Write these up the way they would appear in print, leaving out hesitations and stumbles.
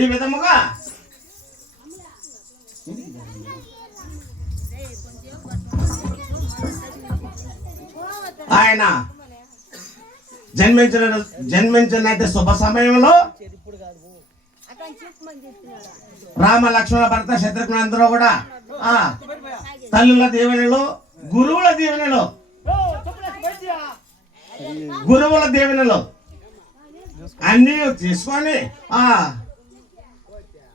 ఈ విధముగా ఆయన జన్మించినట్టు శుభ సమయంలో రామ లక్ష్మణ భరత శత్రుఘ్న అందరూ కూడా తల్లుల దీవెనలు గురువుల దీవెనలు అన్నీ తీసుకొని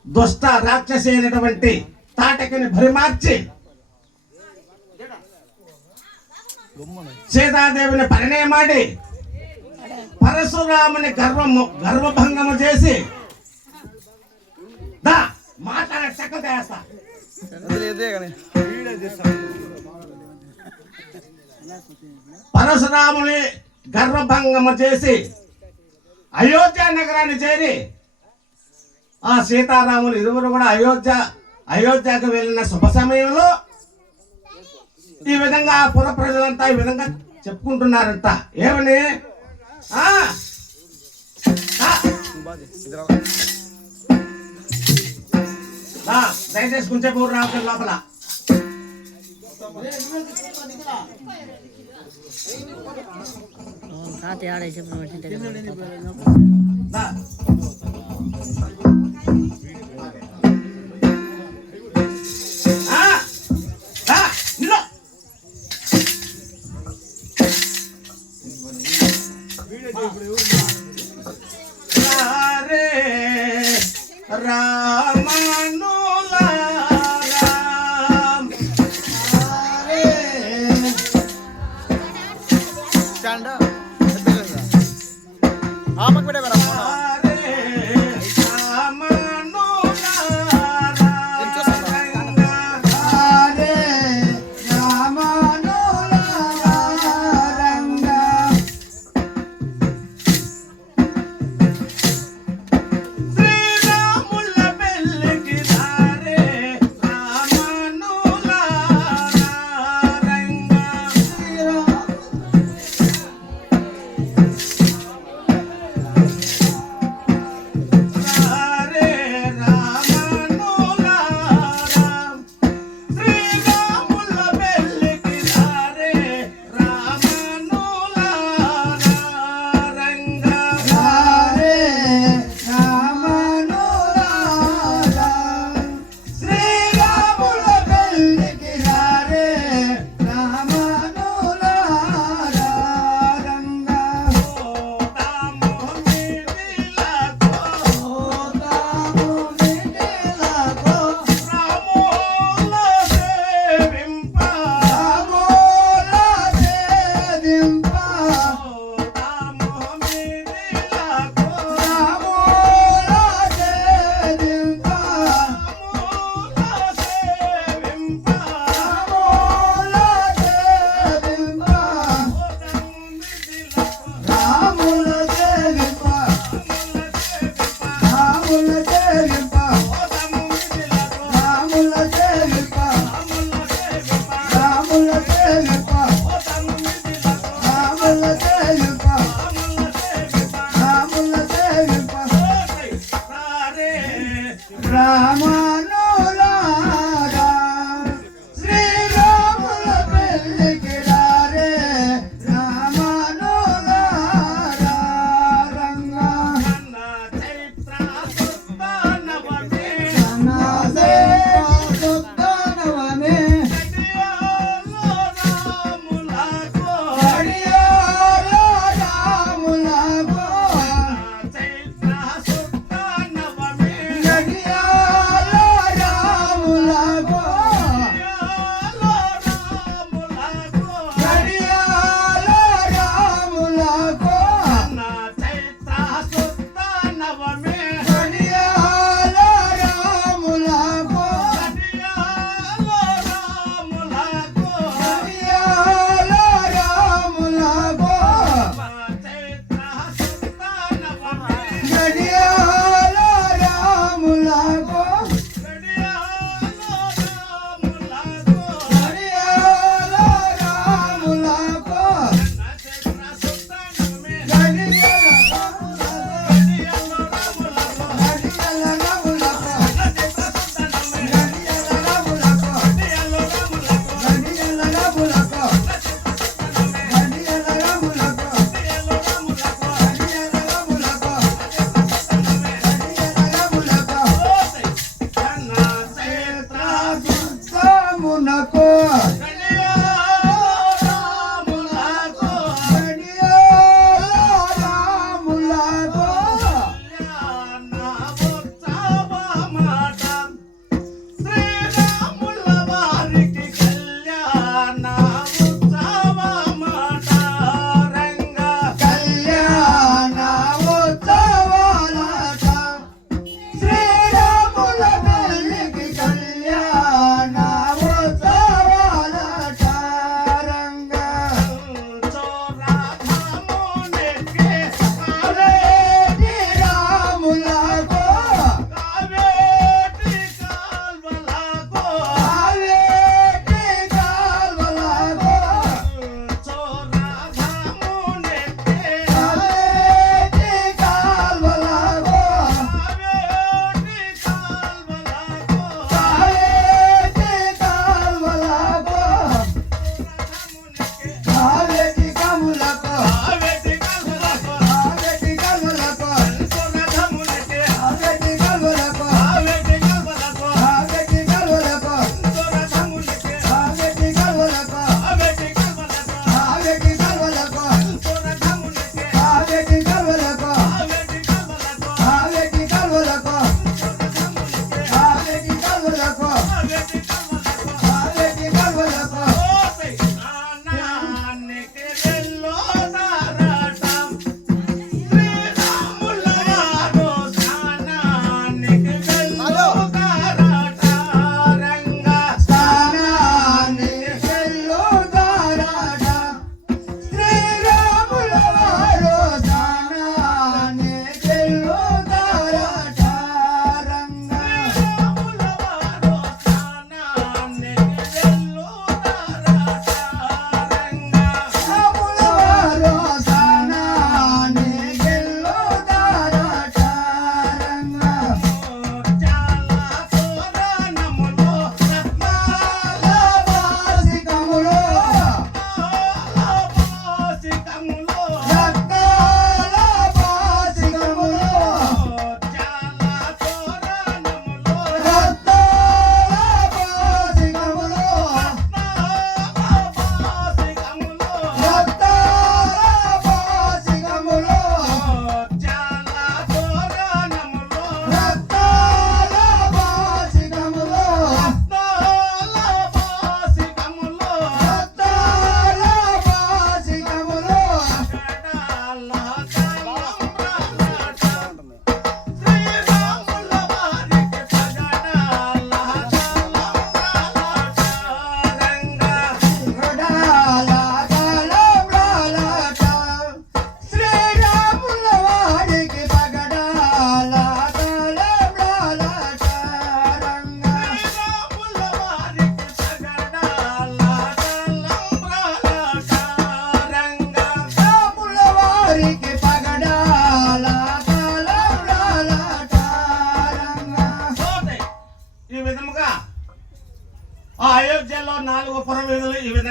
దుష్ట రాక్షసి అయినటువంటి తాటకిని భరిమార్చి సీతాదేవిని పరిణయమాడి పరశురాముని గర్వభంగము చేసి మాట్లాడే చక్కలు చేస్తా పరశురాముని గర్వభంగము చేసి అయోధ్య నగరాన్ని చేరి ఆ సీతారాములు ఇరువురు కూడా అయోధ్యకు వెళ్ళిన శుభ సమయంలో ఈ విధంగా పుర ప్రజలంతా ఈ విధంగా చెప్పుకుంటున్నారంట. ఏమని దయచేసి కొంచెం ఊరు రావడం లోపల Yeah.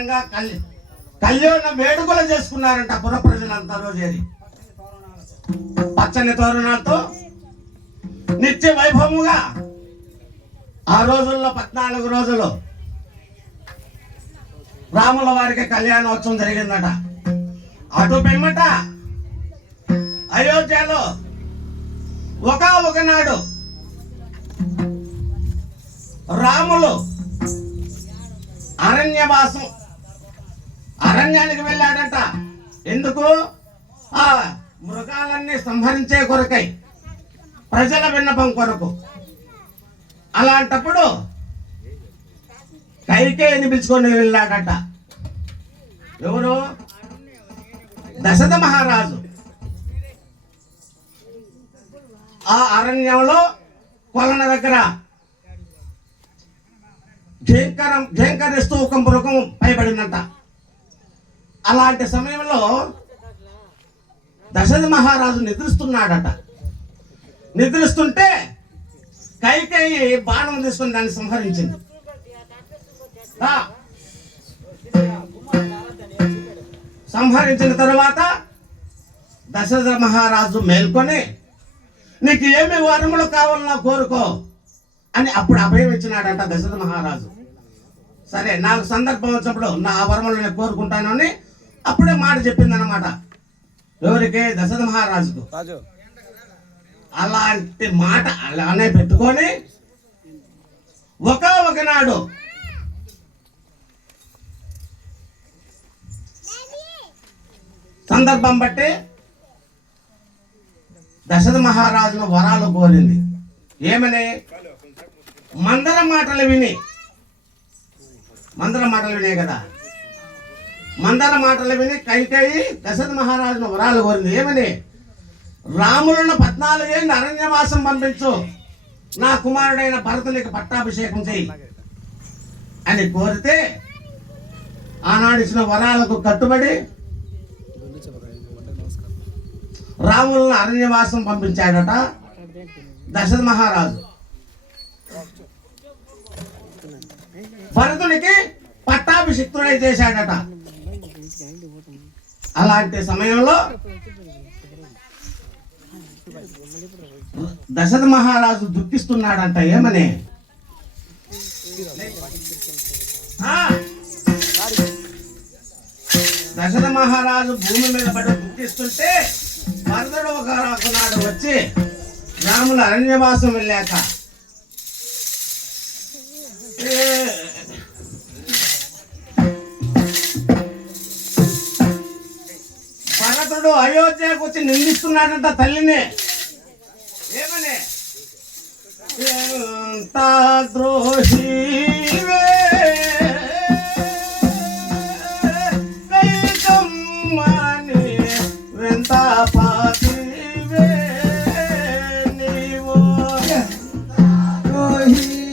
ఘనంగా కళ్యాణ వేడుకలు చేసుకున్నారంట పుర ప్రజలంతా రోజేరి పచ్చని తోరణాలతో నిత్య వైభవముగా ఆ రోజుల్లో 14 రోజులు రాముల వారికి కళ్యాణోత్సవం జరిగిందట. అటు పిమ్మట అయోధ్యలో ఒకనాడు రాములు అరణ్యానికి వెళ్ళాడట. ఎందుకు? ఆ మృగాలన్నీ సంహరించే కొరకై, ప్రజల విన్నపం కొరకు. అలాంటప్పుడు కైకేయిని పిలుచుకొని వెళ్ళాడట. ఎవరు? దశరథ మహారాజు. ఆ అరణ్యంలో కొలన దగ్గర ఝేంకరిస్తూ ఒక మృగం పైబడిందంట. అలాంటి సమయంలో దశరథ మహారాజు నిద్రిస్తున్నాడట. నిద్రిస్తుంటే కైకేయి బాణం తీసుకుని దాన్ని సంహరించింది. సంహరించిన తరువాత దశరథ మహారాజు మేల్కొని, నీకు ఏమి వరములు కావాలన్నా కోరుకో అని అప్పుడు అభయం ఇచ్చినాడంట దశరథ మహారాజు. సరే, నాకు సందర్భం వచ్చినప్పుడు నా వరములు నేను కోరుకుంటాను అని అప్పుడే మాట చెప్పింది అనమాట. ఎవరికి? దశరథ మహారాజుకు. అలాంటి మాట అలానే పెట్టుకొని ఒకనాడు సందర్భం బట్టి దశరథ మహారాజును వరాలు కోరింది. ఏమని? మందర మాటలు వినే కదా. మందర మాటలు విని కైకేయి దశరథ మహారాజును వరాలు కోరింది. ఏమని? రాములను 14 ఏళ్ళు అరణ్యవాసం పంపించు, నా కుమారుడైన భరతునికి పట్టాభిషేకం చేయి అని కోరితే ఆనాడిచిన వరాలకు కట్టుబడి రాములను అరణ్యవాసం పంపించాడట దశరథ మహారాజు. భరతునికి పట్టాభిషిక్తుడై చేశాడట. అలాంటి సమయంలో దశరథ మహారాజు దుఃఖిస్తున్నాడంట. ఏమని? దశరథ మహారాజు భూమి మీద పడి దుఃఖిస్తుంటే భరతుడు ఒకనాడు వచ్చి రాముల అరణ్యవాసం వెళ్ళాక భరతుడు అయోధ్యకు వచ్చి నిందిస్తున్నాడంట తల్లిని. ఏమని? ఎంత ద్రోహివే కైకమ్మని, ఎంత పాతివే నీవు ద్రోహి